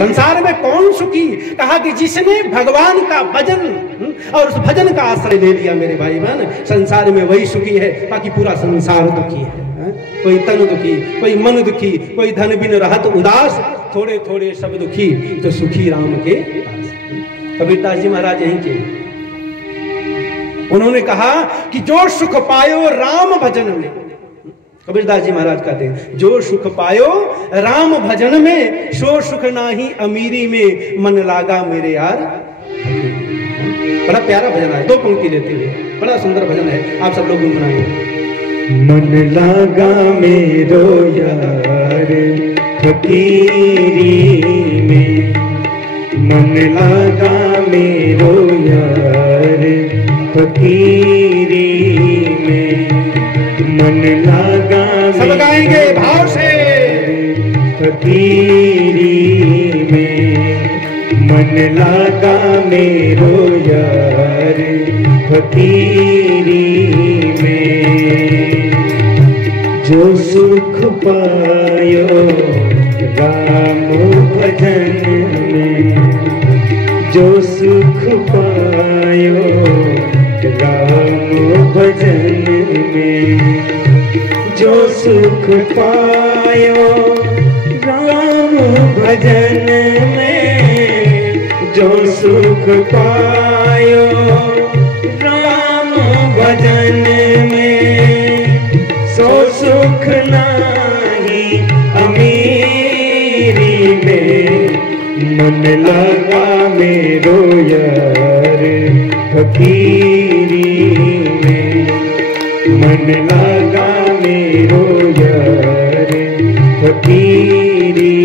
संसार में कौन सुखी? कहा कि जिसने भगवान का भजन और उस भजन का आश्रय ले लिया मेरे भाई बहन, संसार में वही सुखी है, बाकी पूरा संसार दुखी है। कोई तन दुखी, कोई मन दुखी, कोई धन बिन रहत उदास, थोड़े थोड़े सब दुखी तो सुखी राम के दास। कबीरदास जी महाराज यहीं के, उन्होंने कहा कि जो सुख पायो राम भजन में, कबीरदास जी महाराज कहते हैं जो सुख पायो राम भजन में, सो सुख नाही अमीरी में, मन लागा मेरे यार। बड़ा प्यारा भजन है, दो पंक्ति लेते हुए, बड़ा सुंदर भजन है, आप सब लोग गुनगुनाइए। मन लागा मेरो यार फकीरी में, मन लागा मेरो यार फकीरी में, मन लागा सब गाएंगे भाव से। फकीरी में मन लागा मेरो यार फकीरी में, जो सुख पायो राम भजन में, जो सुख पायो राम भजन में, जो सुख पायो राम भजन में, जो सुख पायो राम भजन में, सो सुख नाही अमीरी में, मन लगा मेरो यार फकीरी में, मन लगा मेरो यार फकीरी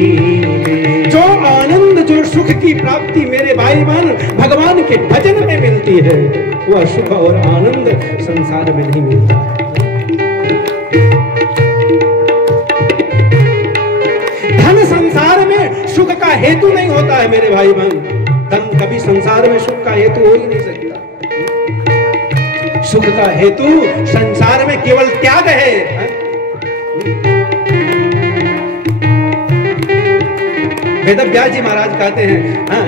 में। जो आनंद, जो सुख की प्राप्ति मेरे भाई बहन भगवान के भजन में मिलती है, वह सुख और आनंद संसार में नहीं मिलता है। धन संसार में सुख का हेतु नहीं होता है मेरे भाई बहन, धन कभी संसार में सुख का हेतु हो ही नहीं सकता। सुख का हेतु संसार में केवल त्याग है। वेदव्यास जी महाराज कहते हैं,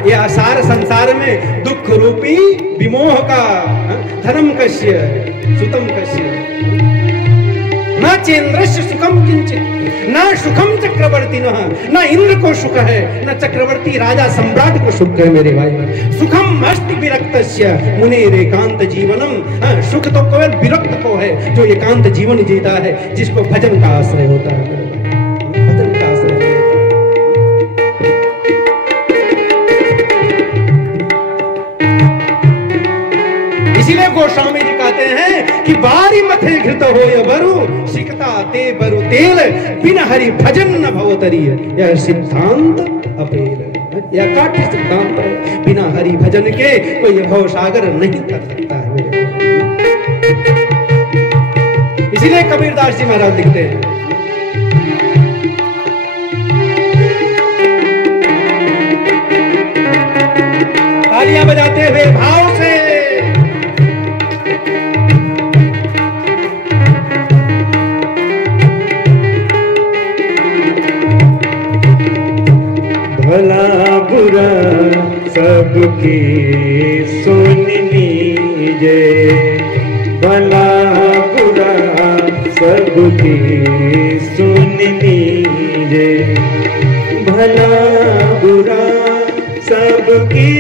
ये आसार संसार में दुख रूपी विमोह का, धर्म कस्य सुतम कस्य, न चेन्द्रस्य सुखम किंचित, न सुखम चक्रवर्ती न इंद्र को सुख है, न चक्रवर्ती राजा सम्राट को सुख है मेरे भाई। सुखम अस्ति विरक्तस्य मुनेर एकांत जीवनम, सुख तो केवल विरक्त को है जो एकांत जीवन जीता है, जिसको भजन का आश्रय होता है मेरे भाई, भजन का आश्रय होता है। इसीलिए गोस्वामी जी कहते हैं कि बारी मथे घृत हो या बरु, सिकता ते बरु तेल, बिन हरि भजन न भवतरी। यह सिद्धांत अपेल, यह काठ्य सिद्धांत है, बिना हरि भजन के कोई भव सागर नहीं कर सकता है मेरे। इसीलिए कबीरदास जी महाराज लिखते हैं, तालियां बजाते हुए भाव से, भला बुरा सबकी सुन लीजे, भला बुरा सबकी सुन लीजे, भला बुरा सबकी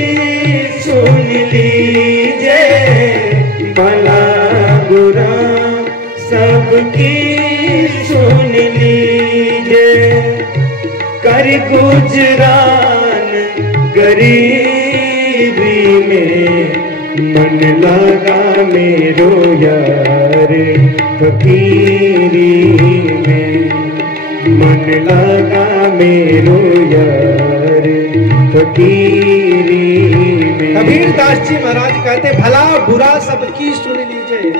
सुन लीजे, भला बुरा सबकी सुन लीजे, कर गुजरान गरीबी में, मन लगा मेरो यार फकीरी में, मन लगा मेरो यार फकीरी में। कबीरदास जी महाराज कहते भला बुरा सबकी सुन लीजिए,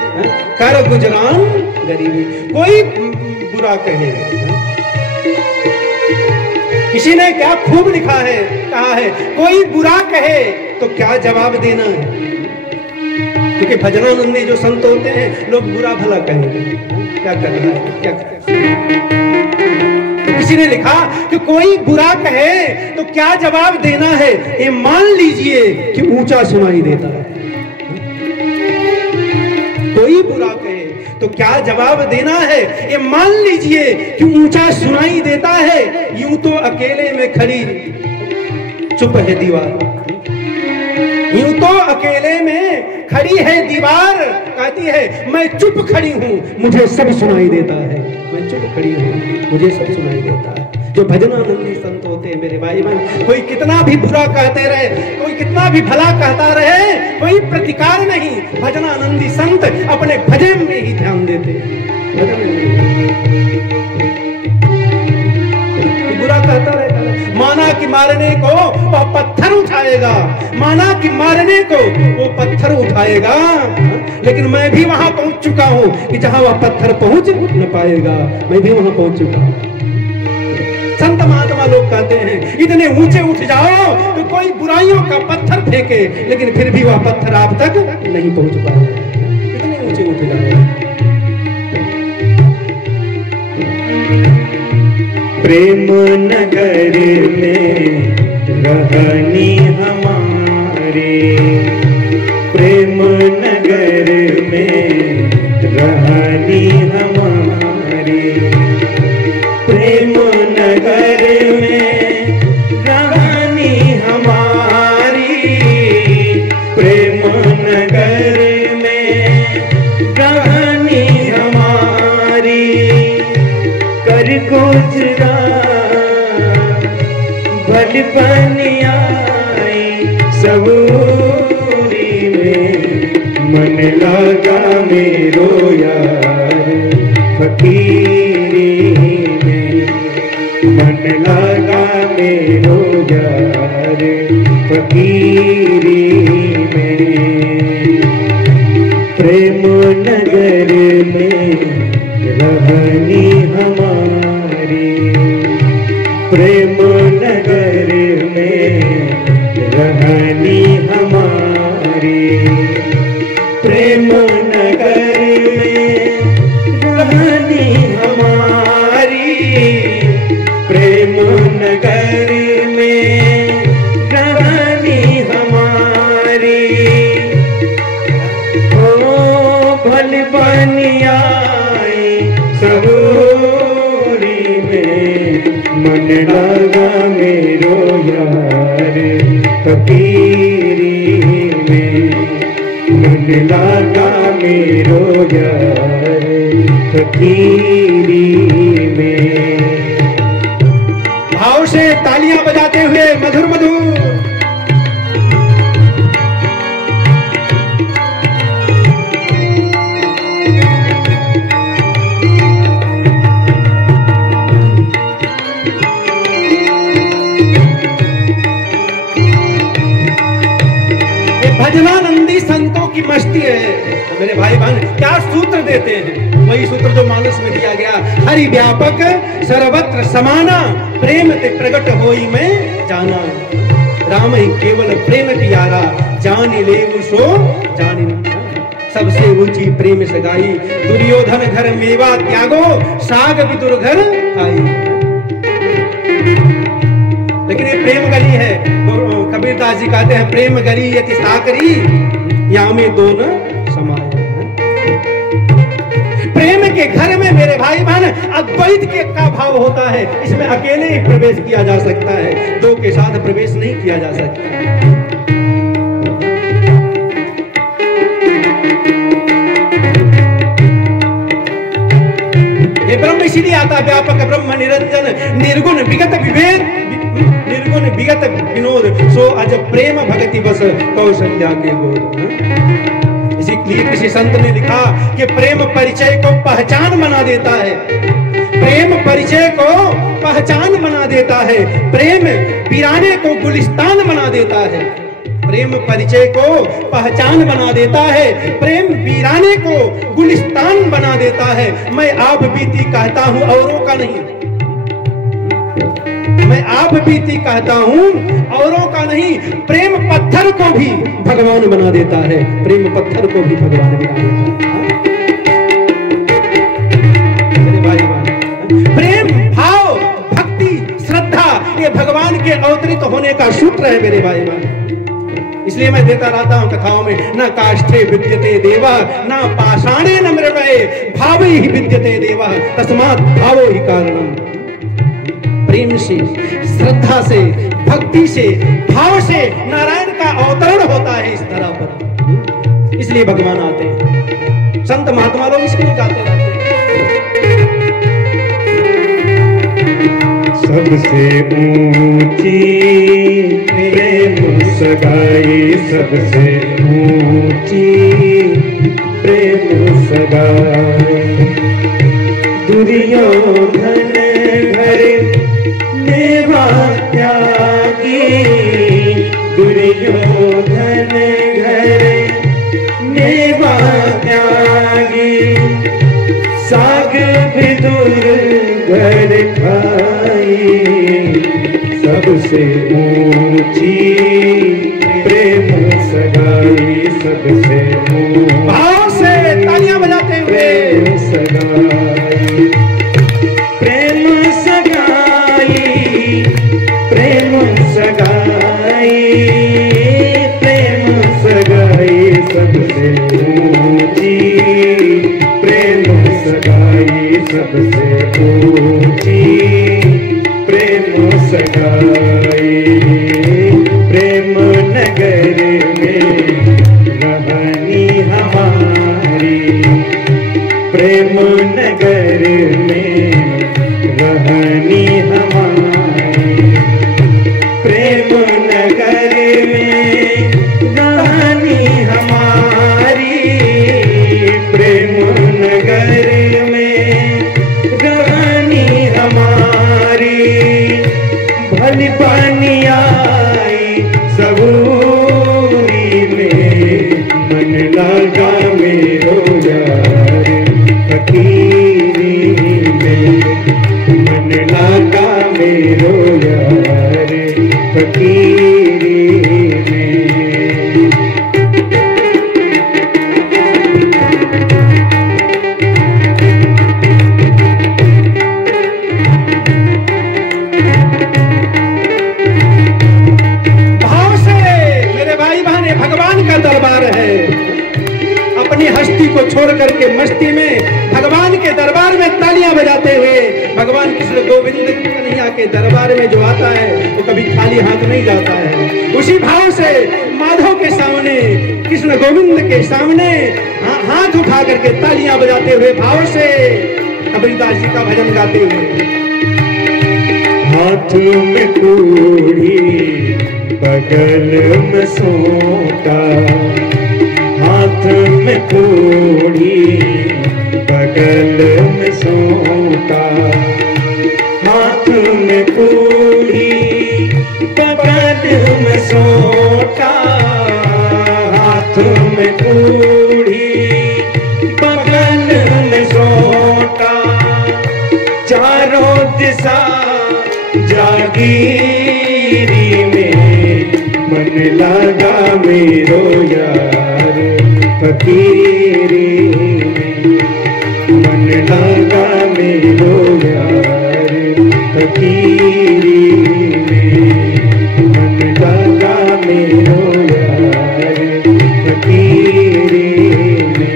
कर गुजरान गरीबी। कोई बुरा कहे, किसी ने क्या खूब लिखा है, कहा है कोई बुरा कहे तो क्या जवाब देना है। क्योंकि भजनानंदी जो संत होते हैं लोग बुरा भला कहेंगे, क्या कर रहा है, क्या कर रहा है। तो किसी ने लिखा कि कोई बुरा कहे तो क्या जवाब देना है, ये मान लीजिए कि ऊंचा सुनाई देता है। कोई बुरा कहे तो क्या जवाब देना है, ये मान लीजिए कि ऊंचा सुनाई देता है। यूं तो अकेले में खड़ी चुप है दीवार, यूं तो अकेले में खड़ी है दीवार, कहती है मैं चुप खड़ी हूं मुझे सब सुनाई देता है, मैं चुप खड़ी हूं मुझे सब सुनाई देता है। जो भजनानंदी संत होते हैं मेरे भाई बहन, कोई कितना भी बुरा कहते रहे, कोई कितना भी भला कहता रहे, कोई प्रतिकार नहीं। भजनानंदी संत अपने भजन में ही ध्यान देते हैं, भजन में बुरा कहता रहेगा। माना कि मारने को वह पत्थर उठाएगा, माना कि मारने को वो पत्थर उठाएगा, लेकिन मैं भी वहां पहुंच चुका हूं कि जहां वह पत्थर पहुंच न पाएगा, मैं भी वहां पहुंच चुका हूं। संत महात्मा लोग कहते हैं इतने ऊंचे उठ जाओ तो कोई बुराइयों का पत्थर फेंके, लेकिन फिर भी वह पत्थर आप तक नहीं पहुंच पाएगा। इतने ऊंचे उठ जाओ। प्रेम नगर में रहनी हमारे, प्रेम नगर में रहनी हमारे, प्रेम नगर में रहनी हमारी, प्रेम नगर में रहनी हमारी। कर गुजरा भल बनियाई सबूरी में, मन लगा मेरो यार फकीरी में, मन लगा मेरो यार फकीरी में। प्रेम नगर में रहनी हमारी, प्रेम नगर में रहनी हमारी, प्रेम नगर में रहनी हमारी, प्रेम नगर में रहनी हमारी। ओ भल बनिया सबूरी में, मन लगा मेरो यार फकीरी में, मन लगा मेरो यार फकीरी में। भाव से तालियां बजाते हुए मधुर मधुर भजनानंदी संतों की मस्ती है। तो मेरे भाई बहन क्या सूत्र देते हैं, वही सूत्र जो मानस में दिया गया, हरि व्यापक सर्वत्र समाना, प्रेम ते प्रगट होई में जाना। राम ही केवल प्रेम प्यारा, जान ले सो जानी। सबसे ऊंची प्रेम सगाई, दुर्योधन घर मेवा त्यागो, साग विदुर घर खाई। लेकिन ये प्रेम गली है, कबीरदास जी कहते हैं प्रेम गली यति साकरी, या में दोनों समाये। प्रेम के घर में मेरे भाई बहन अद्वैत के का भाव होता है, इसमें अकेले ही प्रवेश किया जा सकता है, दो के साथ प्रवेश नहीं किया जा सकता। ये ब्रह्म इसीलिए आता, व्यापक ब्रह्म निरंजन निर्गुण विगत विवेक, निर्गुण विगत विनोद, सो अज प्रेम भगति बस कौशल्या के गोद। इसीलिए किसी संत ने लिखा कि प्रेम परिचय को पहचान बना देता है, प्रेम परिचय को पहचान बना देता है, प्रेम वीराने को गुलिस्तान बना देता है। प्रेम परिचय को पहचान बना देता है, प्रेम वीराने को गुलिस्तान बना देता है। मैं आप बीती कहता हूं, औरों का नहीं। मैं आप बीती कहता हूं, औरों का नहीं, प्रेम पत्थर को भी भगवान बना देता है, प्रेम पत्थर को भी भगवान बना देता है। मेरे भाई बहन, प्रेम, भाव, भक्ति, श्रद्धा, ये भगवान के अवतरित होने का सूत्र है मेरे भाई बहन। इसलिए मैं देता रहता हूं कथाओं में, न काष्ठे विद्यते देवा न पाषाणे न मृणये भाव ही विद्यते देवा तस्मात् भावो ही कारणम। प्रेम से, श्रद्धा से, भक्ति से, भाव से नारायण का अवतरण होता है इस धरा पर, इसलिए भगवान आते हैं। संत महात्मा लोग इसको गाते रहते हैं। सबसे ऊंची प्रेम सगाई, सबसे ऊंची प्रेम सगाई, दुर्योधन घर नेवा त्यागी, दुर्योधन घर नेवा त्यागी, साग विदुर घर खाई, सबसे ऊंची प्रेम सगाई, सबसे भाव से तालियां बजाते हुए प्रेम सगाई, प्रेम सगाई, प्रेम सगाई, प्रेम सगाई, सबसे ऊंची प्रेम सगाई, सबसे ऊंची प्रेम सगाई, प्रेम नगर में रहनी हमारी, प्रेम नगर में रहनी हमारी, प्रेम नगर में रहनी हमारी, प्रेम नगर में रहनी हमारी, भली पानी आई सबूरी में, मन लगा मेरो यार फकीरी में, मन लगा मेरो यार फकीरी में। भगवान का दरबार है, अपनी हस्ती को छोड़ करके मस्ती में भगवान के दरबार में तालियां बजाते हुए भगवान कृष्ण गोविंद कन्हैया के दरबार में जो आता है वो कभी खाली हाथ नहीं जाता है। उसी भाव से माधव के सामने, कृष्ण गोविंद के सामने हाथ उठा करके तालियां बजाते हुए भाव से कबीरदास जी का भजन गाते हुए। हाथ में कूड़ी बगल में सोटा, हाथ में कूड़ी बगल में सोटा, हाथ में कूड़ी बगल में सोटा, हाथ में कूड़ी बगल में सोटा, चारों दिशा जागीरी में, मन लगा मेरो यार फकीरी में, मन लगा मेरो यार फकीरी में, मन लगा मेरो यार फकीरी में।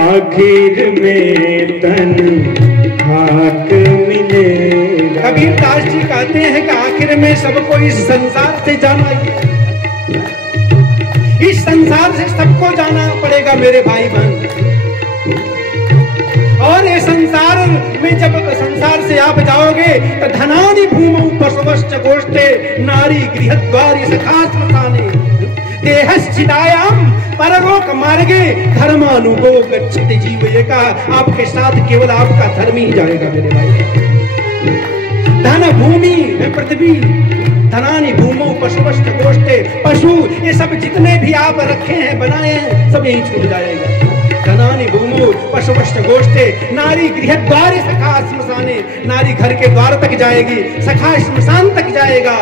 आखिर में तन हाथ मिलेगा। कबीरदास जी कहते हैं कि आखिर में सबको इस संसार से जाना ही है, इस संसार से सबको जाना पड़ेगा मेरे भाई बहन। और ये संसार में जब संसार से आप जाओगे तो धनानि भूमौ पशवश्च गोष्ठे नारी गृहद्वारि सखा श्मशाने देहश्चितायाम परलोक मार्गे धर्मानुगो गच्छति जीव एका। आपके साथ केवल आपका धर्म ही जाएगा मेरे भाई। धन भूमि पृथ्वी धनानि भूमौ पशुवश्च गोष्ठे पशु ये सब जितने भी आप रखे हैं बनाए हैं सब यही छूट जाएगा। धनानि भूमौ पशुवश्च गोष्ठे नारी गृहद्वारे सखा श्मशाने नारी घर के द्वार तक जाएगी सखा श्मशान तक जाएगा।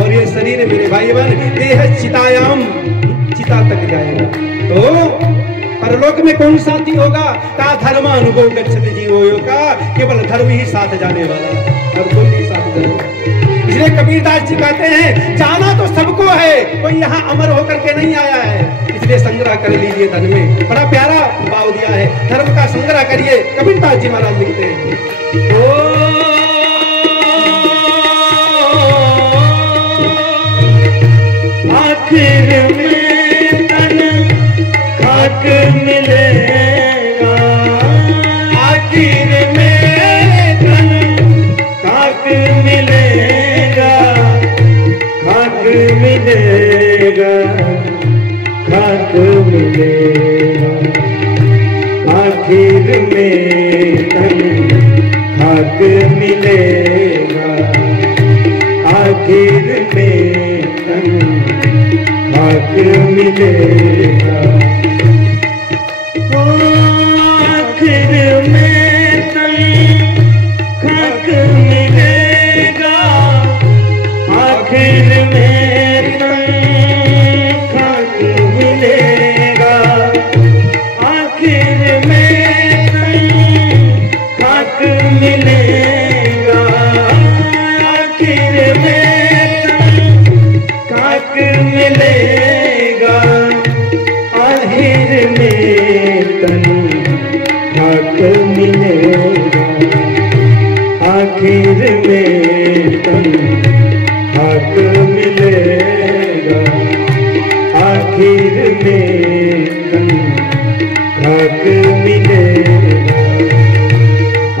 और ये शरीर मेरे भाई बहन देह चितायाम चिता तक जाएगा। तो परलोक में कौन साथी होगा? का धर्म अनुभव गच्छति जीवो का केवल धर्म ही साथ जाने वाला और कोई नहीं साथ जाएगा। इसलिए कबीरदास जी कहते हैं जाना तो सबको है कोई यहाँ अमर होकर के नहीं आया है। इसलिए संग्रह कर लीजिए धन में। बड़ा प्यारा भाव दिया है धर्म का संग्रह करिए। कबीरदास जी महाराज लिखते हैं आखिर में तन खाक मिलेगा आखिर में तन खाक मिलेगा खाक मिलेगा खाक मिलेगा आखिर में तन खाक मिलेगा आखिर में तन खाक मिलेगा आखिर में तन खाक मिलेगा आखिर में तन खाक मिलेगा आखिर में तन खाक मिलेगा आखिर में तन खाक मिलेगा आखिर में तन खाक मिलेगा आखिर में तन खाक मिलेगा आखिर में तन खाक मिलेगा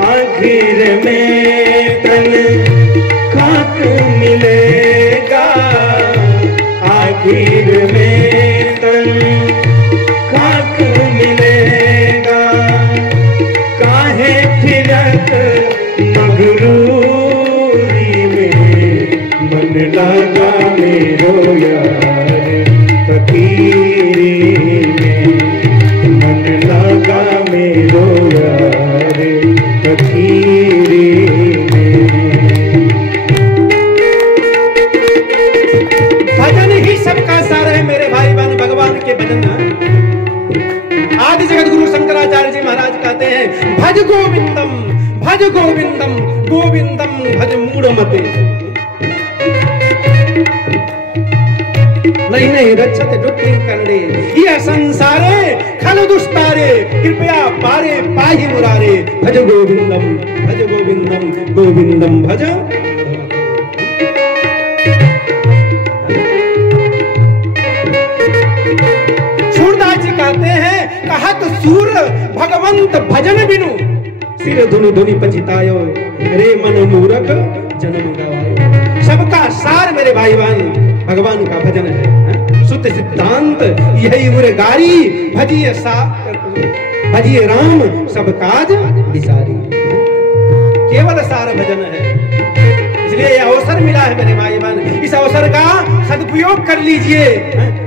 आखिर में तन खाक मिलेगा आखिर में तन खाक मिलेगा काहे फिरत मगरूरी में मन लगा मेरो यार फकीरी में मन लगा मेरो यार फकीरी में। भजन ही सबका सार है मेरे भाई बहन। भगवान के भजन आदि जगत गुरु शंकराचार्य जी महाराज कहते हैं भज गोविंदम गोविंदम भज मूढ़मते। नहीं रक्षते दुःखी कंडे यह संसारे खल दुष्टारे कृपया पारे पाहि मुरारे भज गोविंदम गोविंदम भज। सूरदास जी कहते हैं कहत सूर भगवंत भजन बिनु सिर धुनि धुनि पछितायो रे मन मूरख जन्म गवायो। सबका सार मेरे भाई बहन भगवान का भजन है। शुद्ध सिद्धांत यही उरगारी भजिए राम सब काज विसारी। केवल सार भजन है। इसलिए यह अवसर मिला है मेरे भाई बहन इस अवसर का सदुपयोग कर लीजिए।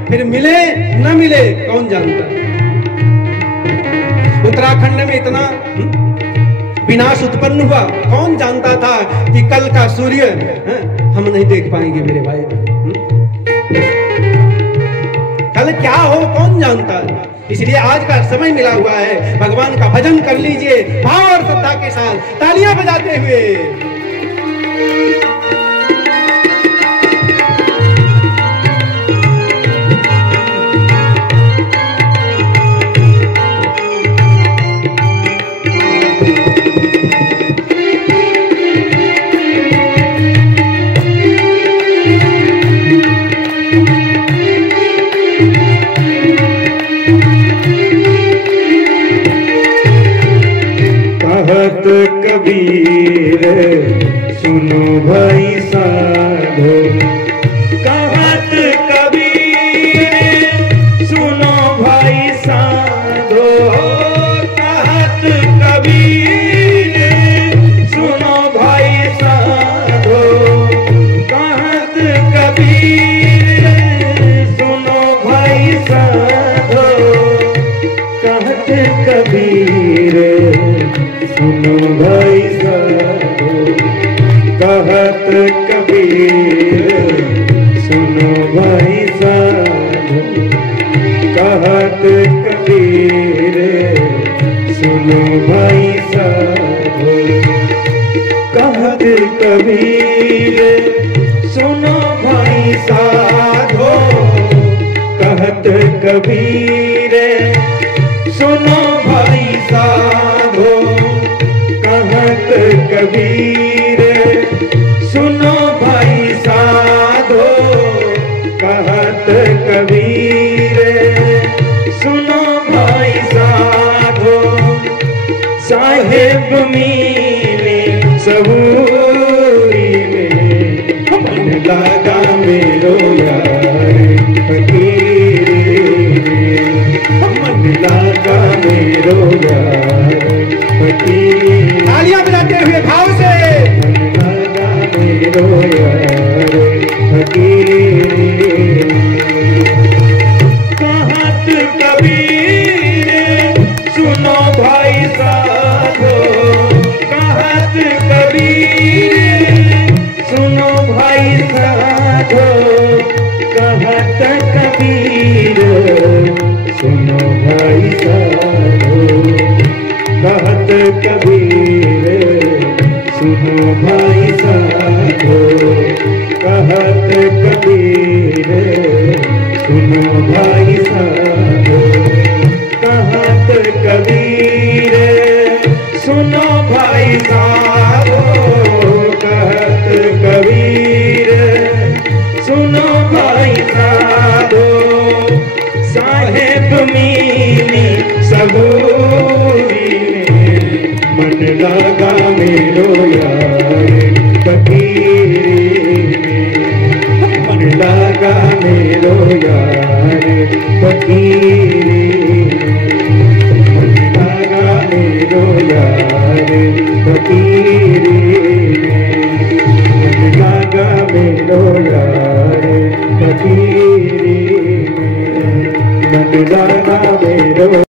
फिर मिले न मिले कौन जानता है। उत्तराखंड में इतना विनाश उत्पन्न हुआ कौन जानता था कि कल का सूर्य हम नहीं देख पाएंगे मेरे भाई। कल क्या हो कौन जानता है। इसलिए आज का समय मिला हुआ है भगवान का भजन कर लीजिए भाव और श्रद्धा के साथ तालियां बजाते हुए। कहत कबीर सुनो भाई साधो। कहत कबीर सुनो भाई साधो। कहत कबीर सुनो भाई साधो। कहत कबीर सुनो भाई साधो। कहत कबीर सुनो भाई साधो। कहत कबीर सुनो भाई साधो। कहत कबीर सुनो भाई साधो। कहत कबीर सुनो भाई साधो। कहत कबीर सुनो भाई साधो। कहत कबीर सुनो भाई साधो। कहत कबीर सुनो भाई साधो। साहेब मिले सबूरी में मन लगा मेरो यार फकीर में। मन लगा मेरो यार फकीर। तालियां बजाते हुए भाव से। मन लगा मेरो यार फकीर। कहत कबीर सुनो भाई साधो। कहत कबीर सुनो भाई साधो। कहत कबीर सुनो भाई साधो। कहत कबीर सुनो भाई साधो। कहत कबीर सुनो भाई साधो। कहत कबीर सुनो भाई साधो। कहत कबीर सुनो भाई साधो। साहेब मिली सबूरी में मन लगा मेरो यार फकीर में। मन लगा मेरो यार फकीर में। मन लगा मेरो यार फकीर में। मन लगा मेरो यार फकीर में। मन लगा